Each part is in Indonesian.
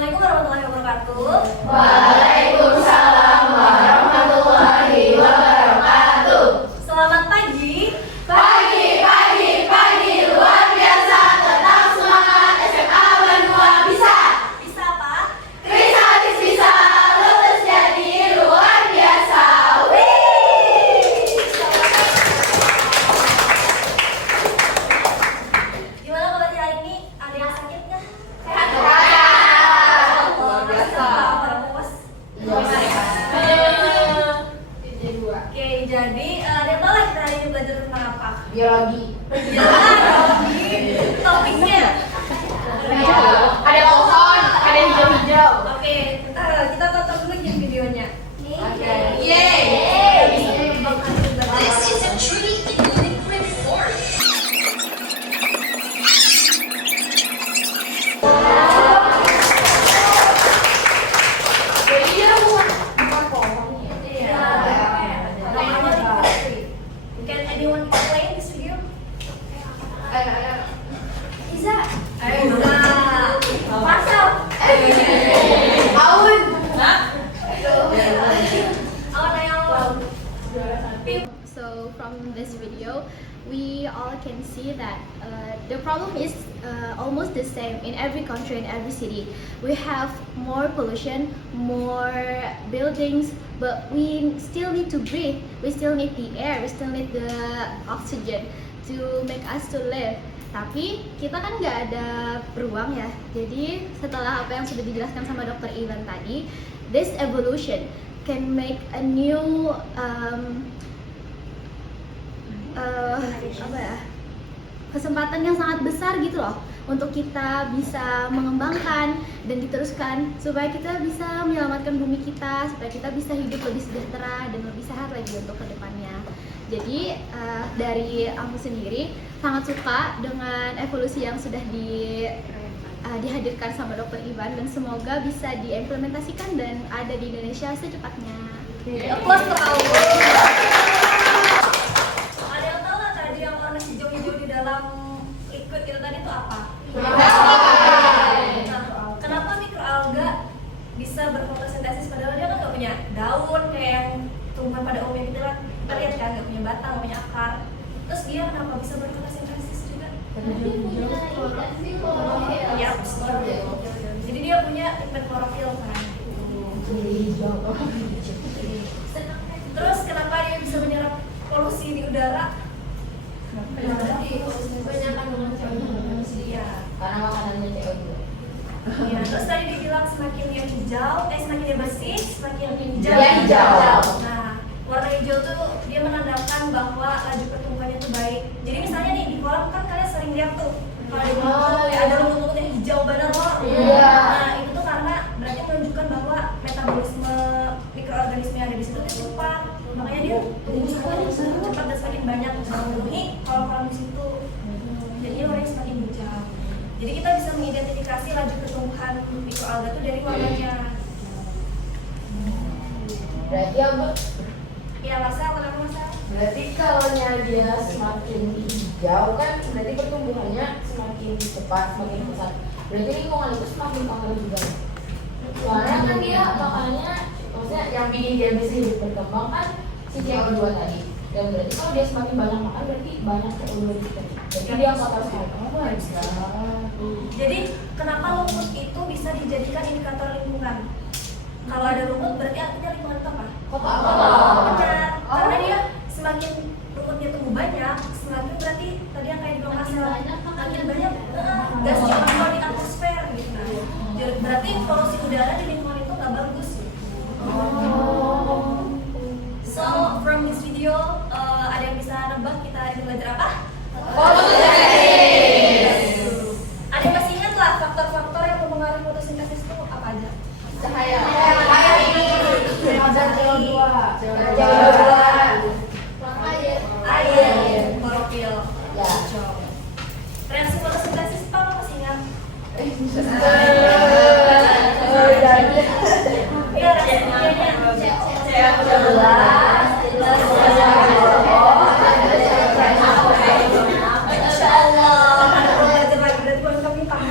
Assalamualaikum warahmatullahi wabarakatuh. Waalaikumsalam warahmatullahi wabarakatuh. Selamat pagi. Pagi luar biasa. Tetap semangat, SMA Banua bisa. Bisa apa? Krisalis bisa, lulus jadi luar biasa. Gimana kabarnya hari ini? Ada yang sakit nggak? Sehat. Luar biasa. Oke, jadi ada yang tahu nggak kita hari ini belajar tentang apa? Biologi. Topiknya. Ada pohon, ada hijau-hijau. Oke, kita tonton dulu ya videonya. Oke. This is a tree in liquid form. Jadi dia bukan pohon. Namanya chemistry. Can anyone explain this video? Iza. Ayo Iza. Pasal. Aun. So from this video, we all can see that the problem is almost the same in every country and every city. We have more pollution, more buildings, but we still need to breathe. We still need the air. We still need the oxygen to make us to live. Tapi kita kan nggak ada peruang ya. Jadi setelah apa yang sudah dijelaskan sama Dr. Ivan tadi, this evolution can make a new kesempatan yang sangat besar gitu loh untuk kita bisa mengembangkan dan diteruskan supaya kita bisa menyelamatkan bumi kita, supaya kita bisa hidup lebih sejahtera dan lebih sehat lagi untuk kedepannya. Jadi dari aku sendiri sangat suka dengan evolusi yang sudah dihadirkan sama Dr. Ivan dan semoga bisa diimplementasikan dan ada di Indonesia secepatnya. Applause for Aul. Ada yang tahu nggak tadi yang warna hijau-hijau di dalam liquid itu tadi itu apa? Nah, kenapa mikroalga bisa berfotosintesis padahal dia kan nggak punya daun kayak yang tumbuhan pada umumnya kita lihat kan, nggak punya batang, nggak punya akar. Terus dia kenapa bisa berfotosintesis juga? Ya, jadi dia punya pigmen klorofil kan. Terus kenapa dia bisa menyerap polusi di udara? Banyak Iya. karena makanannya CO2. Iya. Terus tadi dibilang semakin dia hijau, semakin dia bersih, semakin hijau. Dia hijau. Nah, warna hijau tuh dia menandakan bahwa laju pertumbuhannya tuh baik. Jadi misalnya nih di kolam kan kalian sering lihat tuh kalau di kolam tuh kayak ada lumut-lumut yang hijau banget loh. Iya. Nah, itu tuh karena berarti menunjukkan bahwa metabolisme mikroorganisme yang ada di situ tuh cepat. Makanya dia tumbuh semakin cepat dan semakin banyak memenuhi kolam-kolam di situ. Jadi warnanya semakin hijau. Jadi kita bisa mengidentifikasi laju pertumbuhan mikroalga itu dari warnanya. Berarti apa? Ya, Marcel, kenapa Marcel? Berarti kalau dia semakin hijau kan berarti pertumbuhannya semakin cepat, semakin pesat. Berarti lingkungan itu semakin panggil juga. Soalnya kan dia makannya, maksudnya yang bikin dia bisa hidup berkembang kan si CO2 tadi. Dan berarti kalau dia semakin banyak makan berarti banyak CO2 di situ. Jadi dia kotor sekali. Jadi kenapa lumut itu bisa dijadikan indikator lingkungan? Kalau ada lumut berarti artinya lingkungan itu apa? Kotor. Benar. Karena dia semakin lumutnya tumbuh banyak, semakin berarti tadi yang kayak dibilang Marcel, makin banyak gas CO2 di atmosfer gitu. Jadi berarti polusi udara di lingkungan itu nggak bagus. So from this video ada yang bisa nebak kita ini belajar apa? Ada yang masih ingat lah faktor-faktor yang mempengaruhi fotosintesis itu apa aja? Cahaya. Ada CO2. air, klorofil. Ya. Reaksi fotosintesis itu apa masih ingat? Iya, reaksi kimianya. Masya Allah, belajar lagi berarti bukan kami paham.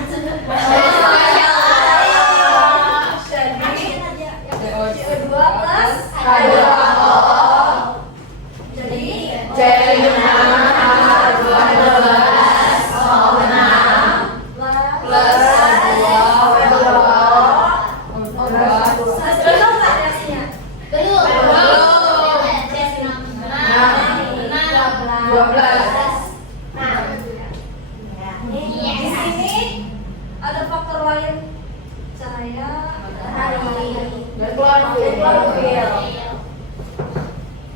klorofil.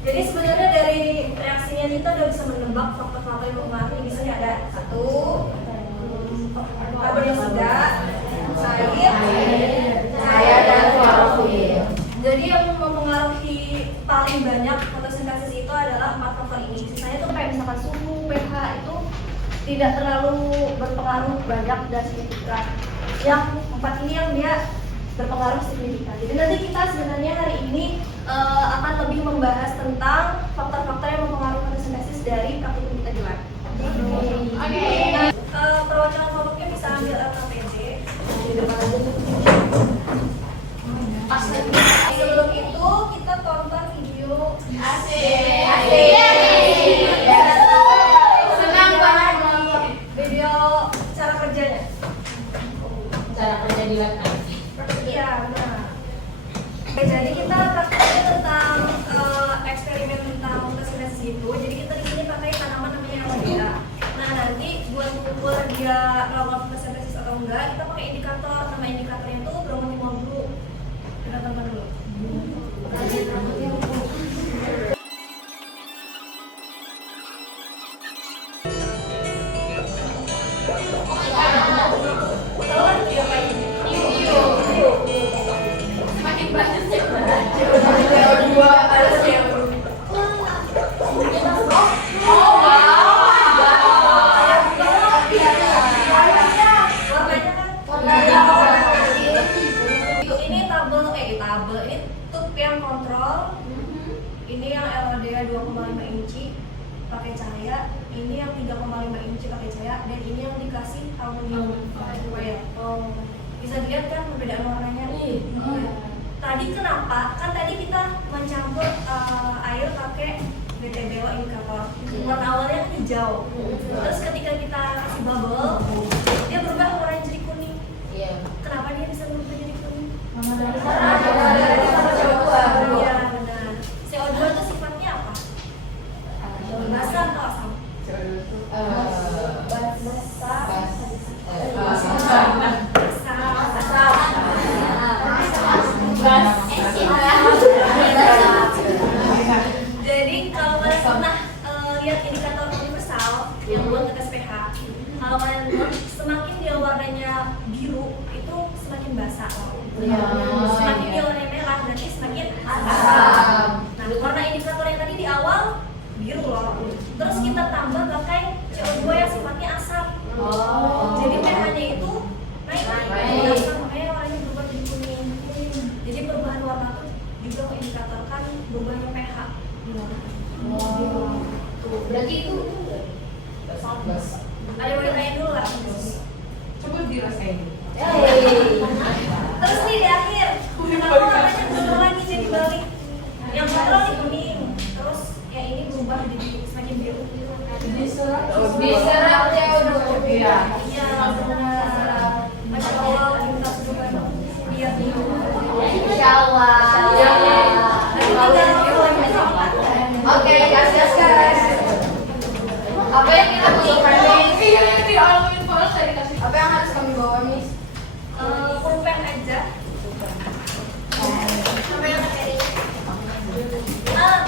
Jadi sebenarnya dari reaksinya kita udah bisa menebak faktor-faktor yang mempengaruhi. Misalnya ada satu karbon dioksida, Cahaya dan klorofil. Jadi yang mempengaruhi paling banyak fotosintesis itu adalah 4 faktor ini. Sisanya tuh kayak misalkan suhu, pH itu tidak terlalu berpengaruh banyak dan signifikan. Yang 4 ini yang dia berpengaruh signifikan. Jadi nanti kita sebenarnya hari ini akan lebih membahas tentang faktor-faktor yang mempengaruhi fotosintesis dari praktikum kita di lab. Oke. Perwakilan kelompoknya bisa ambil LKPD di depan aja. Sebelum itu kita tonton video Senang banget. video cara kerjanya. Cara kerja di lab nanti. Iya benar. Oke, jadi kita praktiknya tentang eksperimen tentang fotosintesis itu. Jadi kita di sini pakai tanaman namanya Aloe. Nah nanti buat mengukur dia melakukan fotosintesis atau enggak, kita pakai indikator. Nama indikatornya itu bromotimoglu. Kita tonton dulu. Tahu kan dia apa ini? Makin banyak yang CO2 ada CO2. Ini tabel ini tube yang kontrol. Ini yang LOD 2,5 inci pakai cahaya, ini yang 3,5 inci pakai cahaya, dan ini yang dikasih aluminium foil. Bisa dilihat kan perbedaan warnanya nih. Tadi kenapa? Kan tadi kita mencampur air pakai BTBO indikator. Warna awalnya hijau. Terus ketika kita kasih bubble, dia berubah warnanya jadi kuning. Iya. Kenapa dia bisa berubah jadi kuning? CO2. Iya benar. CO2 itu sifatnya apa? Basa atau asam? Jadi kalau kalian pernah lihat indikator universal yang buat ngetes pH, kalau kalian lihat semakin dia warnanya biru itu semakin basah. Semakin dia warnanya merah berarti semakin asam. Nah warna indikator yang tadi di awal biru loh. Terus kita tambah pakai CO2 yang sifatnya asam. Jadi pH-nya itu naik. Makanya warnanya berubah jadi kuning. Jadi perubahan warna itu juga mengindikatorkan berubahnya pH. Berarti itu sangat basah. Ada yang mau tanya dulu lah. Coba dirasain. Terus nih di akhir, kenapa warnanya berubah lagi jadi balik? Yang kontrol nih kuning, terus yang ini berubah jadi semakin biru. Diserap CO2. Iya. Iya, benar. Masya Allah, kita sudah lihat nih. Insyaallah. Nanti tinggal video lagi sama. Oke, gas. Apa yang kita butuhkan, Miss? Di aluminium foil saya dikasih. Apa yang harus kami bawa, Miss? Pulpen aja. Sama yang tadi.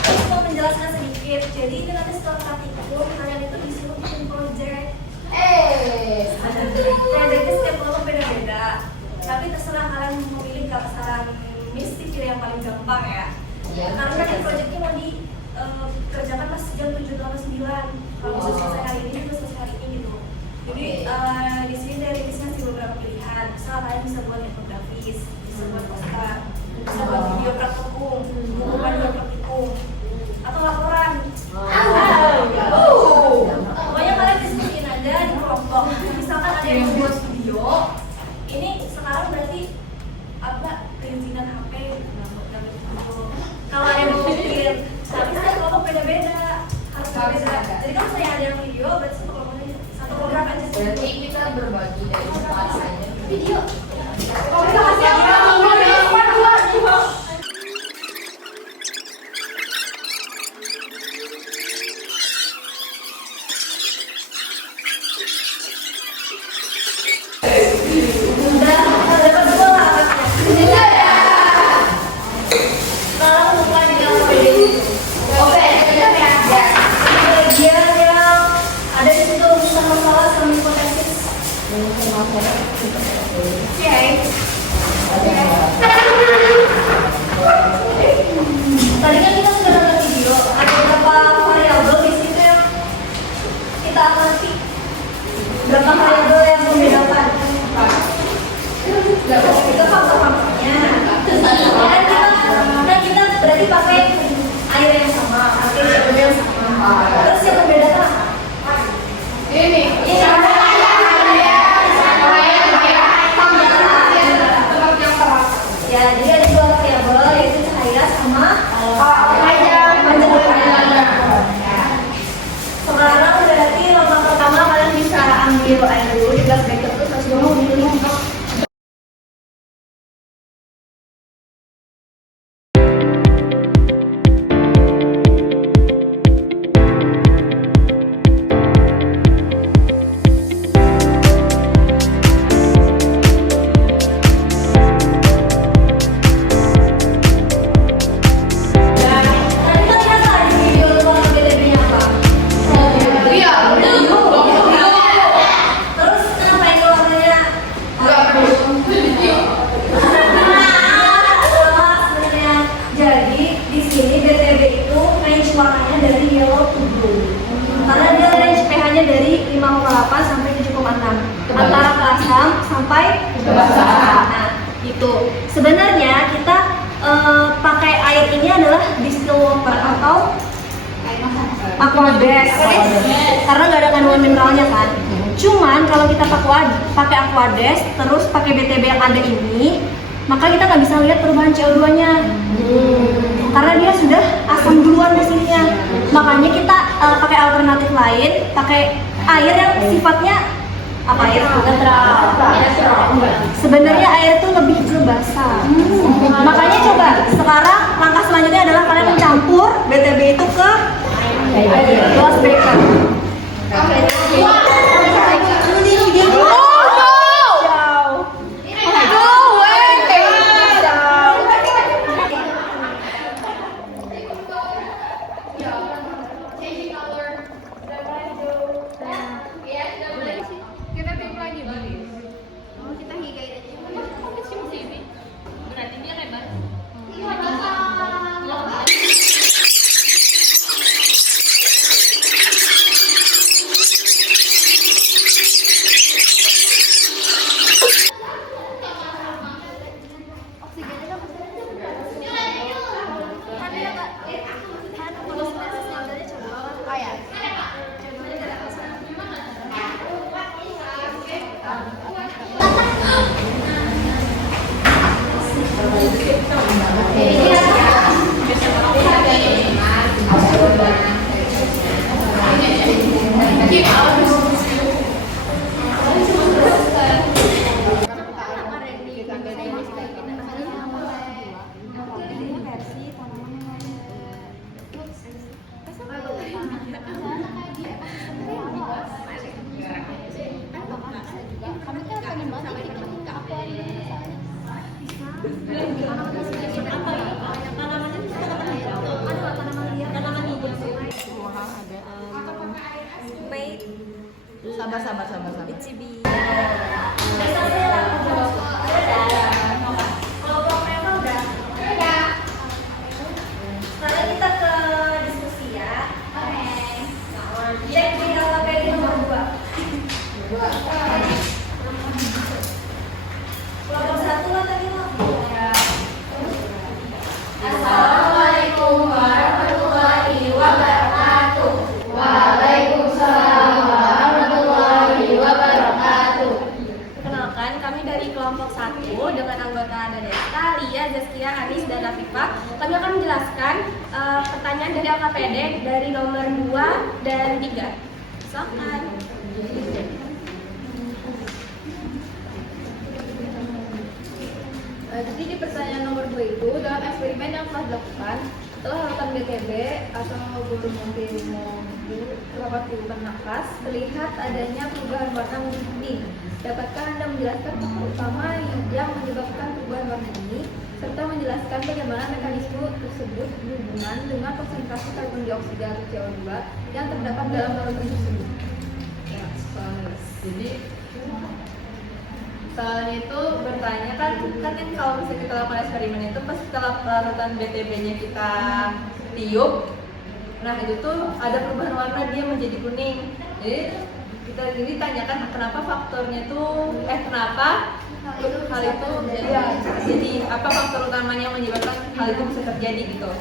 Terus mau menjelaskan sedikit. Jadi ini nanti setelah praktikum kalian itu disuruh bikin project. Projectnya setiap kelompok beda-beda. Tapi terserah kalian memilih kalau saran Miss pilih yang paling gampang ya. Karena kan yang projectnya mau dikerjakan pas jam 7 atau 9. Kalau bisa selesai hari ini juga selesai hari ini gitu. Jadi di sini dari Miss ngasih beberapa pilihan. Misal kalian bisa buat infografis, bisa buat poster, bisa buat video praktikum, pengumuman video praktikum, atau laporan. Pokoknya kalian diskusiin aja di kelompok. Misalkan ada yang mau buat video, ini sekarang berarti apa perizinan HP. Kalau ada yang mau bikin, tapi setiap kelompok beda-beda, harus beda. Jadi kalau saya ada yang video, berarti satu program aja sih. Berarti kita berbagi dari tempat saja. Video. Kalau kita kasih apa? Gitu. Sebenarnya kita pakai air ini adalah distilled water atau Aquades, karena nggak ada kandungan mineralnya kan. Cuman kalau kita pakai Aquades terus pakai BTB yang ada ini, maka kita nggak bisa lihat perubahan CO2-nya, karena dia sudah asam duluan mesinnya. Makanya kita pakai alternatif lain, pakai air yang sifatnya apa ya? Netral. Sebenarnya air itu lebih ke basah. Makanya coba sekarang langkah selanjutnya adalah kalian mencampur BTB itu ke gelas beker. Sabar. Kelompoknya udah. Sekarang kita ke diskusi ya. Cek di KPD nomor 2. Kelompok 1 lah tadi lo. Assalamualaikum warahmatullahi wabarakatuh. Waalaikumsalam warahmatullahi wabarakatuh. Perkenalkan, kami dari kelompok 1 dengan anggota Dadeska, Lia, Zaskia, Anis, dan Afifah. Kami akan menjelaskan pertanyaan dari LKPD dari nomor 2 dan 3. Silakan. Jadi di pertanyaan nomor 2 itu, dalam eksperimen yang telah dilakukan setelah larutan BTB atau bermobil terdapat perubahan nafas, terlihat adanya perubahan warna menjadi kuning. Dapatkah Anda menjelaskan faktor utama yang menyebabkan perubahan warna ini, serta menjelaskan bagaimana mekanisme tersebut berhubungan dengan konsentrasi karbon dioksida atau CO2 yang terdapat dalam larutan tersebut? Ya, jadi soalnya itu bertanya kan kalau misalnya kita lakukan eksperimen itu pas setelah larutan BTB-nya kita tiup, nah itu tuh ada perubahan warna, dia menjadi kuning. Jadi kita tanyakan kenapa faktornya tuh kenapa hal itu jadi apa faktor utamanya yang menyebabkan hal itu bisa terjadi gitu.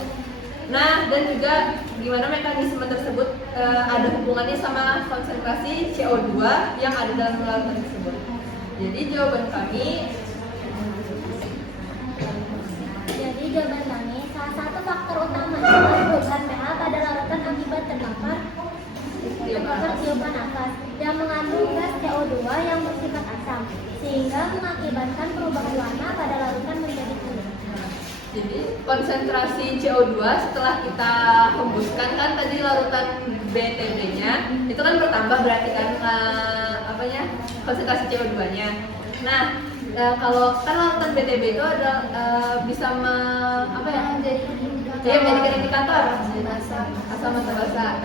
Nah, dan juga gimana mekanisme tersebut ada hubungannya sama konsentrasi CO2 yang ada dalam larutan tersebut. Jadi jawaban kami salah satu faktor utama adalah perubahan pH pada larutan akibat terpapar tiupan nafas yang mengandung gas CO2 yang bersifat asam, sehingga mengakibatkan perubahan warna pada larutan menjadi kuning. Jadi konsentrasi CO2 setelah kita hembuskan kan tadi larutan BTB-nya itu kan bertambah, berarti kan konsentrasi CO2-nya. Nah, kalau kan larutan BTB itu ada bisa menjadi indikator asam mata basa.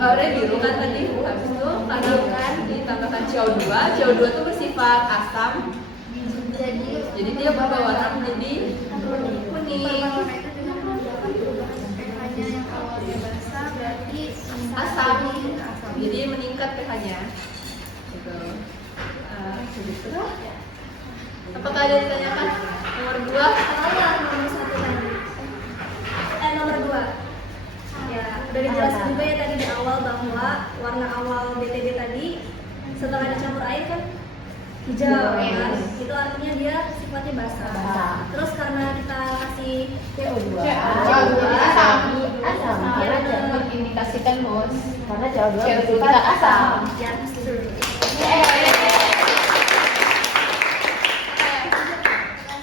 Warnanya biru kan tadi, habis itu karena kan ditambahkan CO2 itu bersifat asam. Jadi dia berubah warna menjadi kuning. Asam. Jadi meningkat pH-nya. Gitu. Apakah ada yang ditanyakan? Nomor 2. Nomor 2. Ya, udah dijelaskan juga ya tadi di awal bahwa warna awal BTB tadi setelah dicampur air kan hijau ya. Itu artinya dia sifatnya basah. Terus karena kita kasih CO2 Asam. Indikasikan bos. karena CO2 CO2 bersifat asam. ya betul.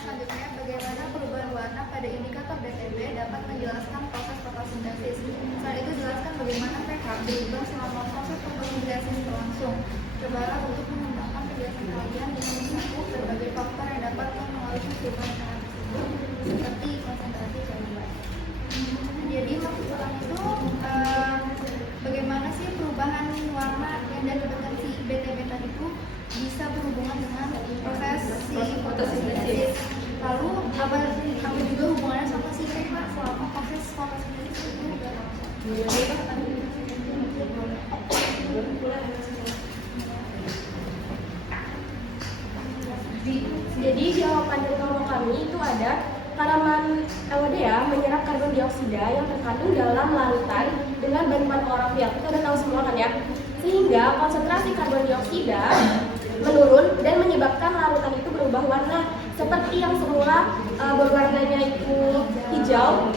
Selanjutnya, bagaimana perubahan warna pada indikator BTB dapat menjelaskan proses fotosintesis. Selain itu, jelaskan bagaimana pH berubah selama proses fotosintesis berlangsung. Cobalah untuk mengembangkan penjelasan kalian dengan mencakup berbagai faktor yang dapat mempengaruhi perubahan pH tersebut, seperti konsentrasi CO2. Jadi maksudnya itu bagaimana sih perubahan warna yang diakibatkan si BTB tadi itu bisa berhubungan dengan proses si fotosintesis. Lalu apa juga hubungannya sama si pH selama proses fotosintesis itu berlangsung. Jadi jawaban dari kelompok kami itu ada tanaman LDA menyerap karbon dioksida yang terkandung dalam larutan dengan bahan klorofil. Kita udah tahu semua kan ya. Sehingga konsentrasi karbon dioksida menurun dan menyebabkan larutan itu berubah warna seperti yang semula berwarnanya itu hijau.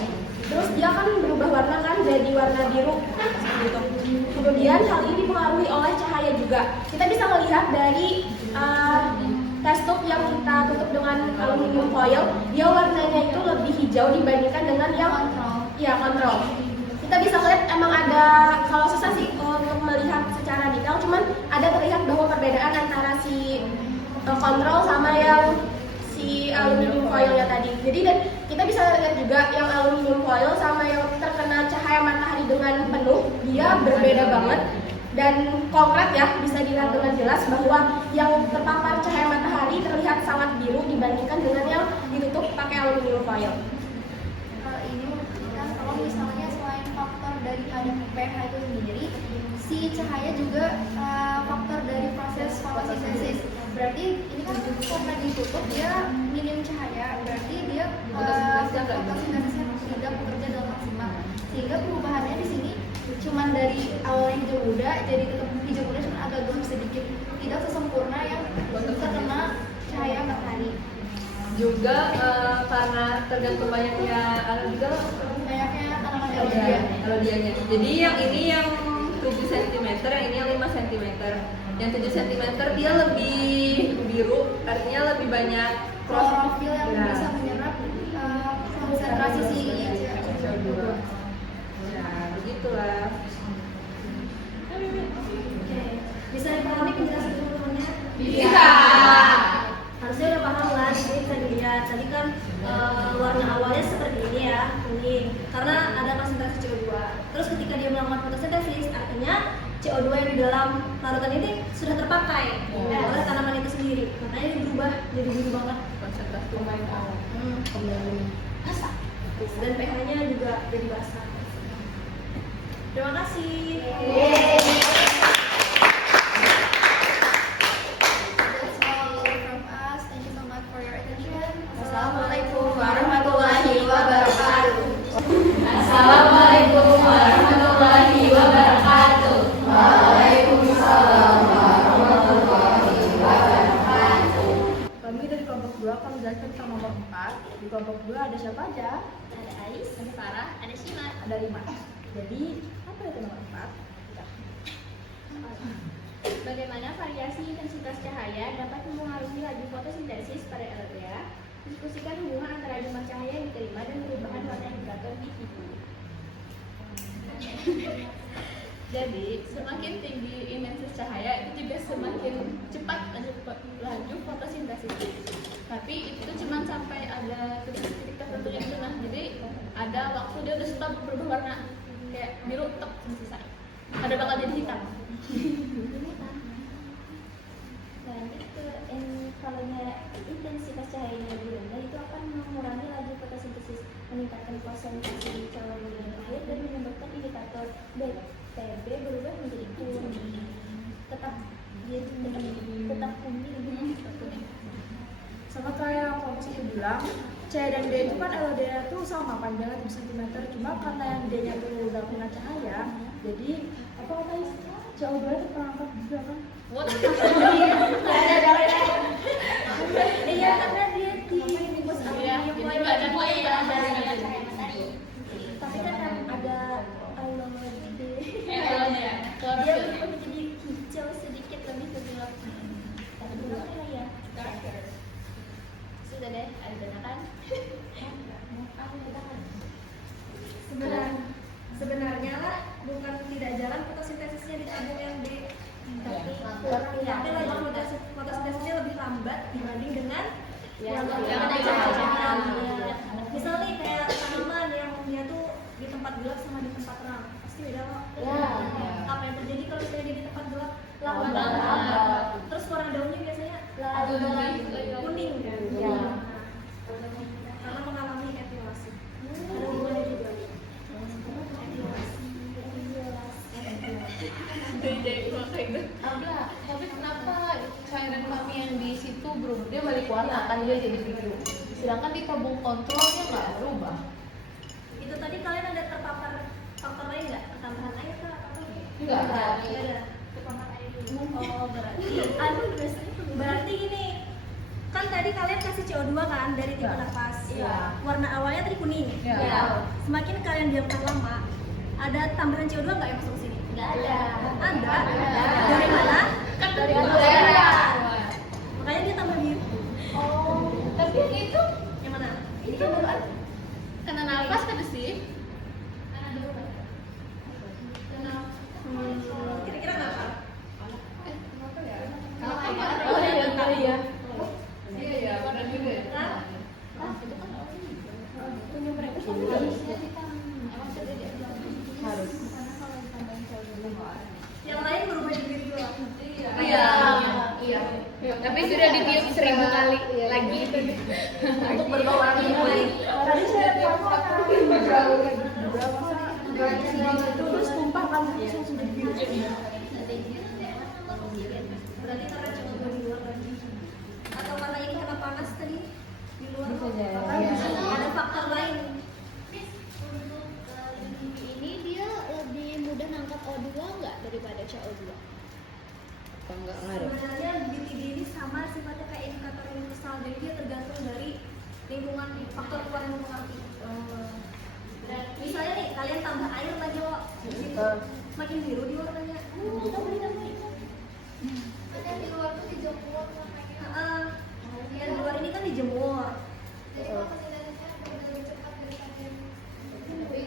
Terus dia kan berubah warna kan jadi warna biru seperti itu. Kemudian hal ini dipengaruhi oleh cahaya juga. Kita bisa melihat dari test tube yang kita tutup dengan aluminium foil, dia warnanya itu lebih hijau dibandingkan dengan yang kontrol. Kita bisa lihat emang ada, kalau susah sih untuk melihat secara detail, cuman ada terlihat bahwa perbedaan antara si kontrol sama yang si aluminium foilnya tadi. Jadi dan kita bisa lihat juga yang aluminium foil sama yang terkena cahaya matahari dengan penuh, dia berbeda banget. Dan konkret ya, bisa dilihat dengan jelas bahwa yang terpapar cahaya matahari terlihat sangat biru dibandingkan dengan yang ditutup pakai aluminium foil. Ini membuktikan kalau misalnya selain faktor daripada pH itu sendiri, si cahaya juga faktor dari proses fotosintesis. Berarti ini kan karena ditutup dia minim cahaya, berarti dia fotosintesisnya tidak bekerja dengan maksimal. Sehingga perubahannya di sini cuman dari awalnya hijau muda jadi tetap hijau muda, cuma agak gelap sedikit, tidak sesempurna yang terkena cahaya matahari. Juga karena tergantung banyaknya Banyaknya tanaman LDA-nya. Jadi yang ini yang 7 cm, yang ini yang 5 cm. Yang 7 cm dia lebih biru, artinya lebih banyak klorofil yang bisa menyerap konsentrasi si CO2. Ya, begitulah. Oke, bisa dipahami penjelasan teman-temannya? Bisa. Harusnya udah paham lah, jadi bisa dilihat. Tadi kan warna awalnya seperti ini ya, kuning. Karena ada konsentrasi CO2. Terus ketika dia melakukan fotosintesis, artinya CO2 yang di dalam larutan ini sudah terpakai oleh tanaman itu sendiri. Makanya dia berubah jadi biru banget. Konsentrasi pemain awal. Basah. Dan pH-nya juga jadi basah. Terima kasih. That's all from us. Thank you so much for your attention. Assalamualaikum warahmatullahi wabarakatuh. Assalamualaikum warahmatullahi wabarakatuh. Waalaikumsalam warahmatullahi wabarakatuh. Kami dari kelompok 2 akan menjelaskan tentang nomor 4. Di kelompok 2 ada siapa aja? Ada Ais, ada Farah, ada Shima. Ada 5. Jadi, apa itu nomor 4? Bagaimana variasi intensitas cahaya dapat mempengaruhi laju fotosintesis pada LDA? Diskusikan hubungan antara jumlah cahaya yang diterima dan perubahan warna indikator di video. Jadi semakin tinggi intensitas cahaya itu juga semakin cepat laju fotosintesis. Tapi itu cuma sampai ada titik tertentu yang kena. Jadi ada waktu dia udah stop berubah warna kayak biru tek selesai. Ada bakal jadi hitam. Lanjut ke kalau intensitas cahayanya lebih rendah itu akan mengurangi laju fotosintesis, meningkatkan konsentrasi cairan dalam air dan menyebabkan indikator BTB berubah menjadi kuning. Tetap kuning. bilang C dan D itu kan LDR tuh sama panjangnya 7 cm, cuma karena yang D-nya tuh udah kena cahaya, jadi apa katanya CO2 itu terangkat juga kan? Iya, karena dia di bungkus aluminium tapi kan ada LOD. Dia jadi hijau sedikit lebih ke gelap. Ya. Sudah deh, ada kan? Sebenarnya lah bukan tidak jalan fotosintesisnya di tabung yang D, tapi laju fotosintesisnya lebih lambat dibanding dengan yang cahaya. Misal nih kayak tanaman yang dia tuh di tempat gelap sama di tempat terang, pasti beda kok. Apa yang terjadi kalau misalnya dia di tempat gelap? Lambat. Terus warna daunnya biasanya kuning kan? Karena mengalami etilasi. Ada hubungannya juga. Tapi kenapa cairan kami yang di situ berubah? Dia balik warna kan, dia jadi biru. Sedangkan di tabung kontrolnya nggak berubah. Itu tadi kalian ada terpapar faktor lain nggak? Ketambahan air kah? Enggak. Ada. Terpapar air dulu. Oh berarti gini. Kan tadi kalian kasih CO2 kan dari tipe nafas. Warna awalnya tadi kuning. Semakin kalian diamkan lama, ada tambahan CO2 nggak yang masuk ke sini? Nggak ada. Ada. Dari mana? Kan dari udara. Makanya dia tambah biru. Tapi yang itu Yang mana? itu bukan Kena nafas kan sih? Kira-kira kenapa? iya. Iya, warna biru ya. Harus. Yang lain berubah jadi biru juga. Iya. Tapi sudah ditiup 1000 kali lagi. Untuk berubah warna kulit. Tadi saya kamu jauh lagi juga masa terus tumpah kan langsung sudah biru. Berarti karena CO2 di luar tadi. Atau karena ini kena panas tadi di luar. Bisa jadi. Ada faktor lain. Ini dia lebih mudah nangkap O2 nggak daripada CO2? Enggak ngaruh. Sebenarnya BTD ini sama sifatnya kayak indikator universal, jadi dia tergantung dari lingkungan faktor luar yang mempengaruhi. Misalnya nih kalian tambah air lagi kok, makin biru di warnanya. Tambahin. Ada di luar tuh dijemur warnanya. Yang di luar ini kan dijemur. Jadi fotosintesisnya lebih cepat daripada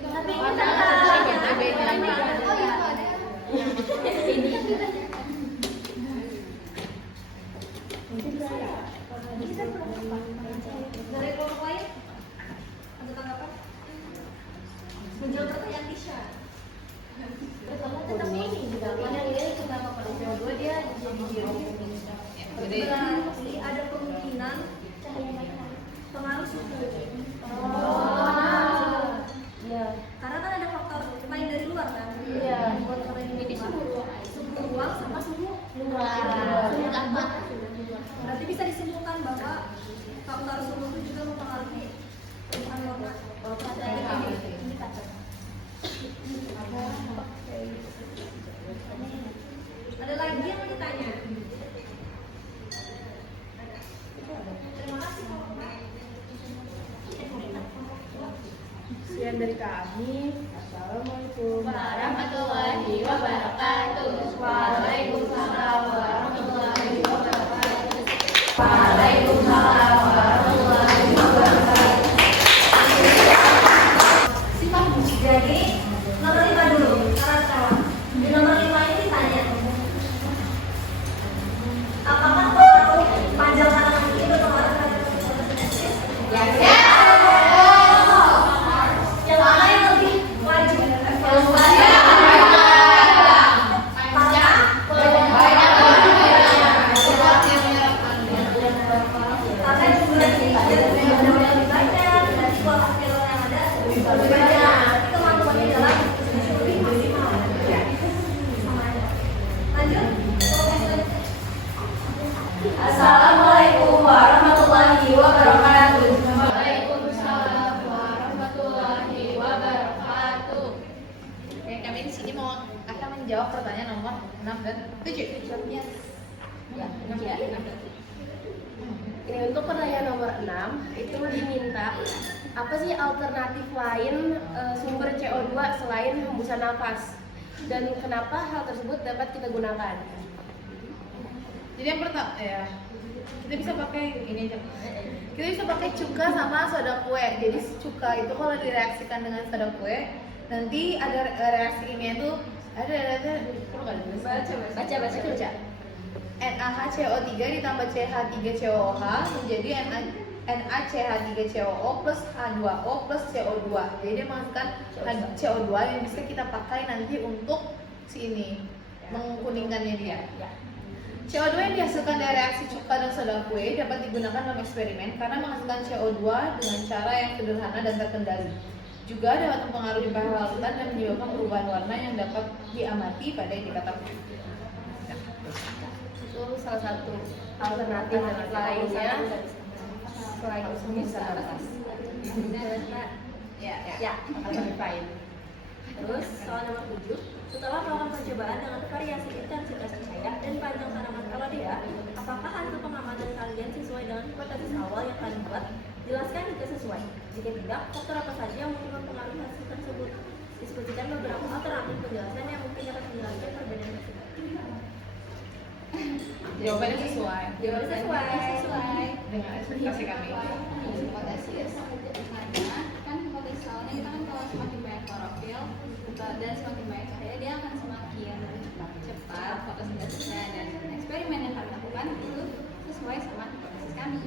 Tapi ini Warna ada. Oh itu ada. Dari kelompok lain ada tanggapan? Menjawab pertanyaan Tisha. Tetap ini, karena dia kenapa pada CO2 dia jadi biru. Berarti ada kemungkinan pengaruh suhu. Iya. Karena kan ada faktor lain dari luar kan. Iya. Faktor lain dari luar. Suhu ruang sama suhu Luar. suhu kamar. Berarti bisa disimpulkan bahwa faktor suhu itu juga mempengaruhi perubahan warna. Ada lagi yang mau ditanya? Terima kasih. Sekian dari kami. Assalamualaikum Warahmatullahi wabarakatuh. Waalaikumsalam warahmatullahi wabarakatuh. Waalaikumsalam warahmatullahi wabarakatuh. Jadi nomor 5 dulu, karena salah. Di nomor 5 ini ditanya, apakah pengaruh panjang tanaman ini berpengaruh pada fotosintesis? Yang mana yang lebih wajib? Yes. Ya, Ini untuk pertanyaan nomor 6 itu diminta apa sih alternatif lain sumber CO2 selain hembusan nafas dan kenapa hal tersebut dapat kita gunakan? Jadi yang pertama ya, kita bisa pakai ini aja. Kita bisa pakai cuka sama soda kue. Jadi cuka itu kalau direaksikan dengan soda kue, nanti ada reaksi kimia itu ada perlu nggak ada? Baca. NaHCO3 ditambah CH3COOH menjadi NaCH3COO plus H2O plus CO2. Jadi dia menghasilkan CO2 yang bisa kita pakai nanti untuk si ini mengkuningkannya dia. CO2 yang dihasilkan dari reaksi cuka dan soda kue dapat digunakan dalam eksperimen karena menghasilkan CO2 dengan cara yang sederhana dan terkendali. Juga dapat mempengaruhi pH lautan dan menyebabkan perubahan warna yang dapat diamati pada indikator. Itu salah satu alternatif lainnya selain hembusan nafas. Ya, alternatif lain. Terus soal nomor 7, setelah melakukan percobaan dengan variasi intensitas cahaya dan panjang tanaman kalodea, apakah hasil pengamatan kalian sesuai dengan hipotesis awal yang kalian buat? Jelaskan jika sesuai. Jika tidak, faktor apa saja yang mungkin mempengaruhi hasil tersebut? Diskusikan beberapa alternatif penjelasan yang mungkin dapat menjelaskan perbedaan tersebut. Jawabannya sesuai Sesuai. dengan ekspektasi kami. Hipotesis kan hipotesis awalnya kita kan kalau semakin banyak klorofil dan semakin banyak cahaya dia akan semakin cepat fotosintesisnya, dan eksperimen yang kami lakukan itu sesuai sama hipotesis kami.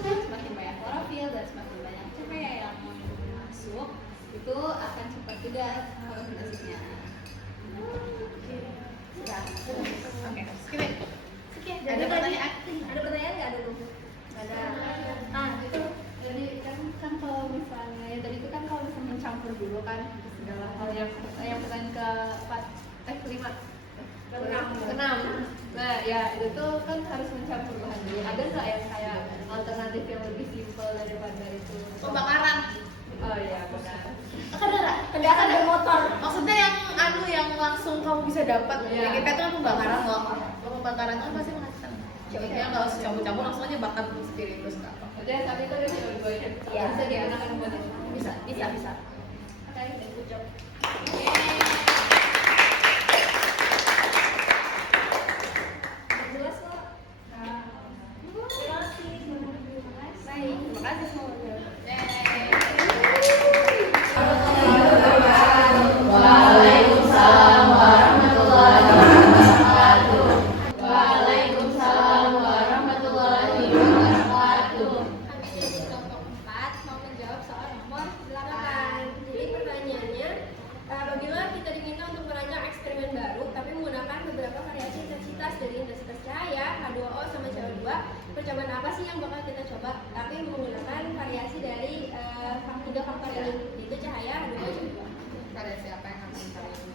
Semakin banyak klorofil dan semakin banyak cahaya yang masuk itu akan cepat juga fotosintesisnya. Oke, skip. Ada pertanyaan? Ada pertanyaan nggak dulu? Ada. Itu jadi kan kalau misalnya ya tadi itu kan kalau misalnya mencampur dulu kan segala hal yang pertanyaan kelima keenam. Nah ya itu tuh kan harus mencampur bahan dulu. Ada nggak yang kayak alternatif yang lebih simpel daripada itu? Pembakaran. Oh iya benar. Kendaraan bermotor. Maksudnya yang langsung kamu bisa dapat. Iya. Kita itu kan pembakaran loh. Kalau pembakaran itu kan pasti menghasilkan. Jadinya nggak usah campur-campur, langsung aja bakar spiritus nggak apa. Udah tapi itu ada CO2-nya. Iya. Bisa digunakan buat itu. Bisa. Oke, good job. Jelas kok. Terima kasih. Baik, terima kasih semuanya. Waalaikumsalam warahmatullahi wabarakatuh. Waalaikumsalam warahmatullahi wabarakatuh. Kami dari kelompok 4 mau menjawab soal nomor 8. Jadi pertanyaannya, apabila kita diminta untuk merancang eksperimen baru, tapi menggunakan beberapa variasi intensitas dari intensitas cahaya, H2O sama CO2, percobaan apa sih yang bakal kita coba? Tapi menggunakan variasi dari tiga faktor ini, yaitu cahaya, H2O, CO2. Variasi apa yang akan kita ini?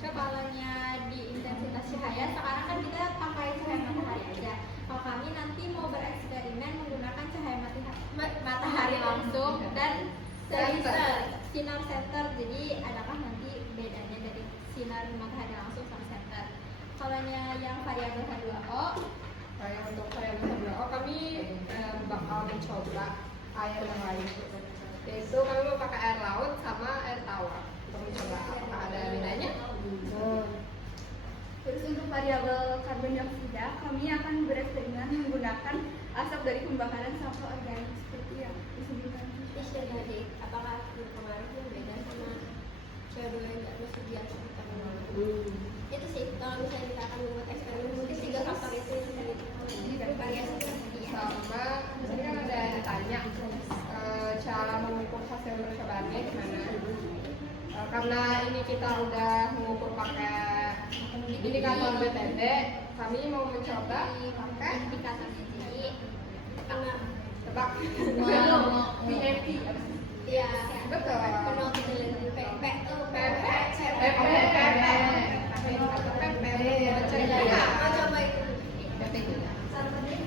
Cobalanya di intensitas cahaya, sekarang kan kita pakai cahaya matahari aja. Kalau kami nanti mau bereksperimen menggunakan cahaya matahari langsung dan sinar center. Jadi adakah nanti bedanya dari sinar matahari langsung sama center? Kalau yang variabel H2O, Untuk variabel H2O kami bakal mencoba air yang lain. Yaitu kami mau pakai air laut sama air tawar untuk mencoba apakah ada bedanya. terus untuk variabel karbon dioksida, kami akan bereksperimen menggunakan asap dari pembakaran sampah organik seperti yang disebutkan. Bisa jadi apakah berpengaruh yang beda sama CO2 yang nggak masuk di asap kita? Itu sih, kalau misalnya kita akan membuat eksperimen, mungkin tiga faktor itu yang kita variasi. Sama ini kan ada ditanya cara mengukur hasil percobaannya gimana. Karena ini kita udah mengukur pakai indikator BTD, kami mau mencoba pakai Indikator jadi tebak PMP. Iya, Betul. penelitian PP tuh PP. Mau coba itu? Sama deh.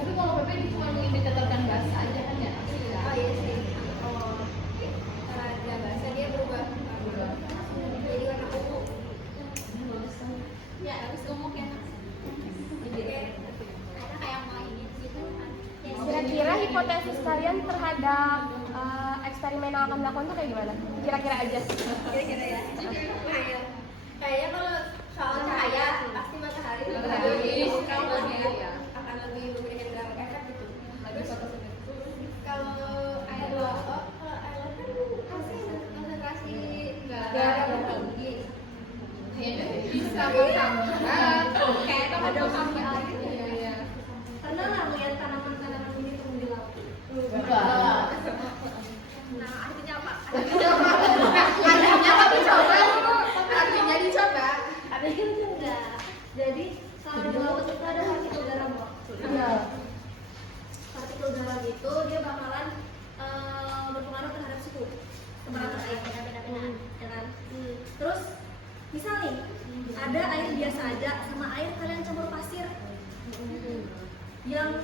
tapi kalau PP cuma mengindikatorkan bahasa aja kan ya. Oh iya sih. Oh, ada bahasa dia berubah. Jadi warna ungu. Kira-kira hipotesis kalian terhadap eksperimen yang akan dilakukan tuh kayak gimana? Kira-kira aja. Kira-kira ya. Kayaknya kalau soal cahaya pasti matahari akan lebih memberikan dampak efek gitu. Kalau air laut kan pasti konsentrasi garam yang tinggi. Bisa bertambah. Kayak ada sampai air. Pernah nggak lihat tanaman-tanaman ini tumbuh di laut? Nah, artinya apa? Artinya kamu coba. Artinya dicoba. Artinya enggak. Jadi kalau di laut itu ada partikel garam loh. Partikel garam itu dia bakalan berpengaruh terhadap suhu temperatur air. Ya kan? Terus misal nih ada air biasa aja sama air kalian campur pasir yang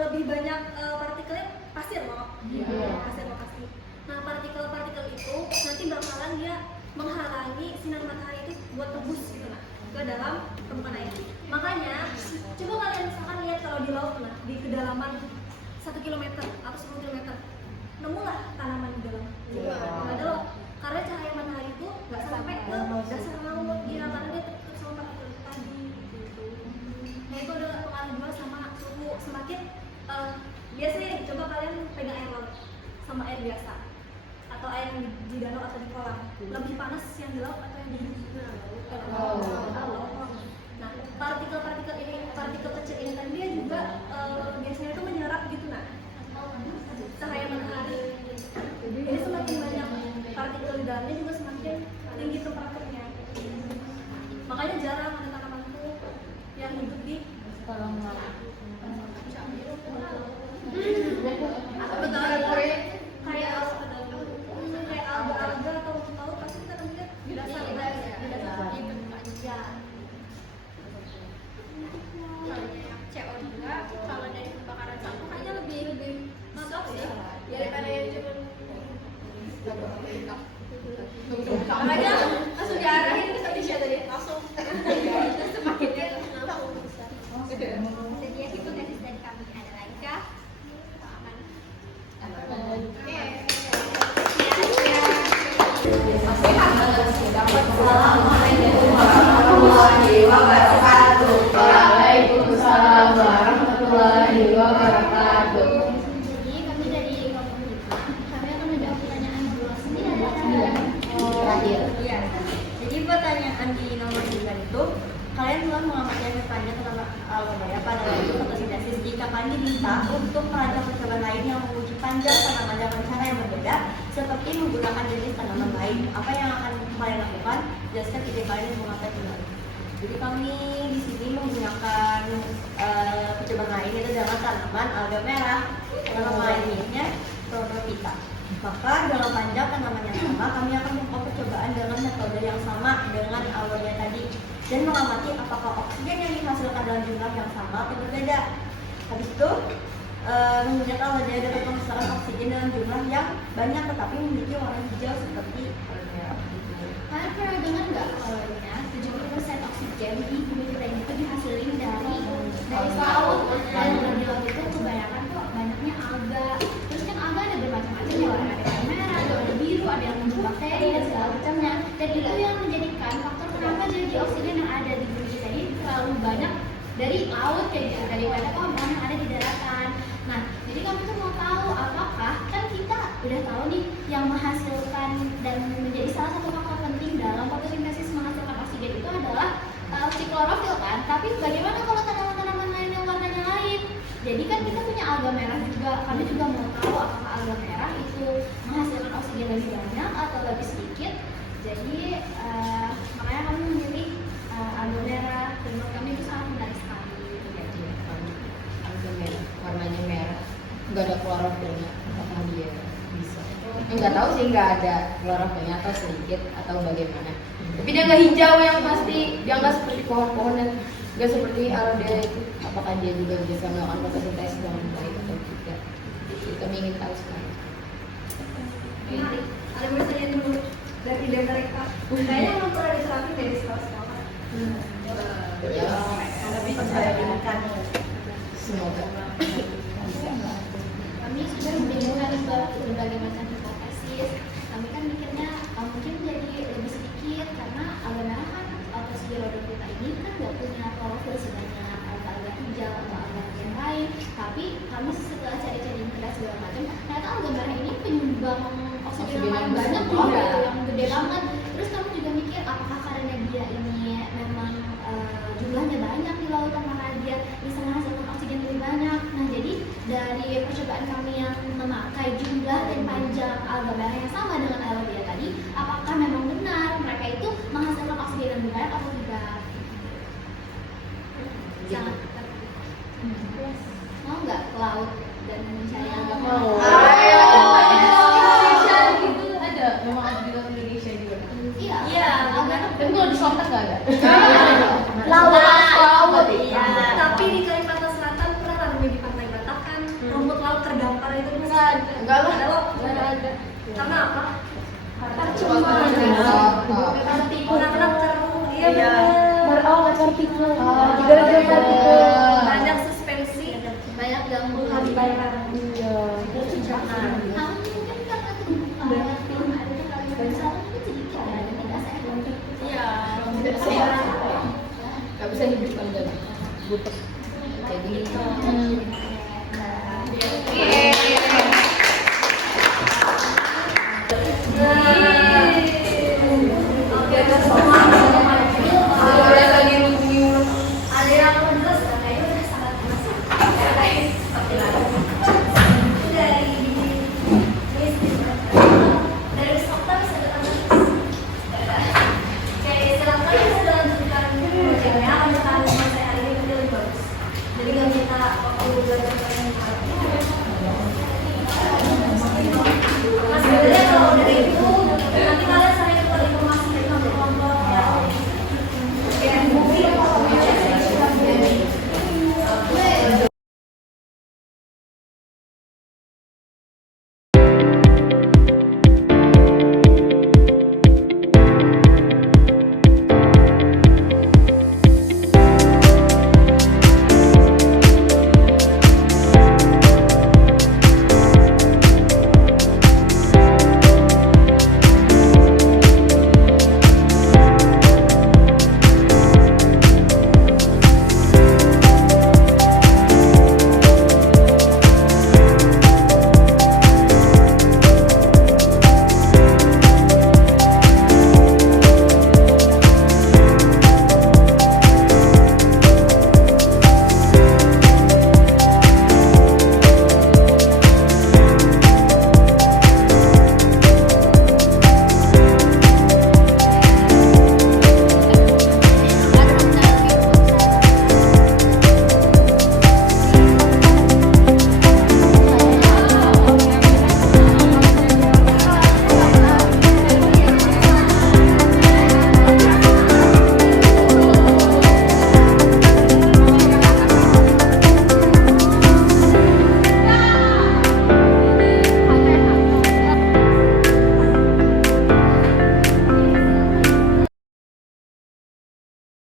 lebih banyak partikelnya pasir loh. Pasir loh pasti. Nah partikel-partikel itu nanti bakalan dia menghalangi sinar matahari itu buat tembus gitu nah ke dalam permukaan air. Makanya coba kalian misalkan lihat kalau di laut nah di kedalaman 1 km atau 10 km nemulah tanaman di dalam. Nggak ada loh. Karena cahaya matahari itu nggak sampai ke dasar laut ya karena dia tertutup sama partikel tadi gitu. Nah itu ada pengaruh juga sama suhu semakin biasanya nih coba kalian pegang air laut sama air biasa atau air yang di danau atau di kolam lebih panas yang di laut atau yang di laut. Nah partikel-partikel ini partikel kecil ini tadi dia juga biasanya itu menyerap gitu nah cahaya matahari. Jadi semakin banyak partikel di dalamnya juga semakin tinggi temperaturnya. Makanya jarang ada tanaman tuh yang hidup di Kolam laut. kayak alga-alga atau laut pasti kita nemunya di dasar ya. CO2 kalau dari kebakaran sampah kayaknya lebih masuk sih daripada yang cuma makanya langsung diarahin ke Indonesia tadi langsung semakin dia langsung besar. Jadi hipotesis dari kami adalah nikah aman. Waalaikumsalam warahmatullahi wabarakatuh. Jadi kami dari kelompok kita, kami akan menjawab pertanyaan dua sendiri. Terakhir. Iya. Jadi pertanyaan di nomor 9 itu kalian telah mengamati efek panjang terhadap alga pada waktu fotosintesis jika kalian diminta untuk merancang percobaan lain yang menguji panjang tanaman dengan cara yang berbeda seperti menggunakan jenis tanaman lain. Apa yang akan kalian lakukan? Jelaskan ide kalian yang mengapa benar. Jadi kami di sini menggunakan percobaan lain itu adalah tanaman alga merah. Tanaman lainnya Chronophyta. Maka dalam panjang tanaman yang sama kami akan melakukan percobaan dengan metode yang sama dengan awalnya tadi dan mengamati apakah oksigen yang dihasilkan dalam jumlah yang sama atau berbeda. Habis itu menggunakan wadah dapat menghasilkan oksigen dalam jumlah yang banyak tetapi memiliki warna hijau seperti merah. Kalian pernah dengar nggak kalaunya 70% oksigen di bumi kita ini itu dihasilin dari laut dan di laut itu kebanyakan kok banyaknya alga. Terus kan alga ada bermacam-macam ya, ada yang merah, ada yang biru, ada yang mengandung bakteri dan segala macamnya. Dan itu yang menjadikan faktor kenapa jadi oksigen yang ada di bumi kita ini terlalu banyak dari laut kayak gitu daripada komponen yang ada di daratan. Nah, jadi kami tuh mau tahu apakah kan kita udah tahu nih yang menghasilkan dan menjadi salah satu faktor penting dalam fotosintesis menghasilkan oksigen itu adalah si klorofil kan. Tapi bagaimana kalau tanaman-tanaman lain yang warnanya lain? Jadi kan kita punya alga merah juga. Kami juga mau tahu apakah alga merah itu menghasilkan oksigen lebih banyak atau lebih sedikit. Jadi makanya kami memilih alga merah. Dan menurut kami itu sangat menarik sekali. Alga merah, warnanya merah, nggak ada klorofilnya. Apakah dia bisa? Nggak tahu sih, nggak ada klorofilnya atau sedikit atau bagaimana. Tapi dia nggak hijau yang pasti, dia nggak seperti pohon-pohon dan nggak seperti alga itu. Apakah dia juga bisa melakukan fotosintesis dengan baik atau tidak? Jadi kami ingin tahu sekali. Menarik. Ada bertanya dulu dari ide mereka. Kayaknya belum pernah diserapin dari sekolah-sekolah. Ya, Tapi saya ingatkan. semoga. tapi kami setelah cari-cari internet segala macam, ternyata alga merah ini penyumbang oksigen yang paling banyak juga, yang gede banget. Terus kami juga mikir apakah karena dia ini memang jumlahnya banyak di lautan, maka dia bisa menghasilkan oksigen lebih banyak. Nah, jadi dari percobaan kami yang memakai jumlah dan panjang alga merah yang sama dengan Elvia tadi, apakah memang benar mereka itu menghasilkan oksigen yang lebih banyak atau tidak? Sangat mau nggak ke laut dan mencari alga merah? Indonesia gitu ada, memang ada di laut Indonesia juga. Iya. Iya, alga Tapi kalau di Selatan nggak ada. laut. Iya. Tapi di Kalimantan Selatan pernah ramai di Pantai Batakan, rumput laut terdampar itu Enggak lah. Nggak ada. Karena apa? Cuma Karena keruh, iya. partikel. Banyak suspensi, banyak gangguan. Iya. Namun mungkin karena banyak film ada di Kalimantan Selatan itu sedikit ya, dan tidak sehat. Iya. Nggak bisa hidup kalau nggak butek. Jadi Oke, semua ada yang jelas kayaknya udah sangat masuk. Seperti lagi. Dari Stokta bisa datang. Oke, silakan kita lanjutkan proyeknya. Kalau misalkan saya hari ini lebih bagus. Jadi nggak minta waktu belajar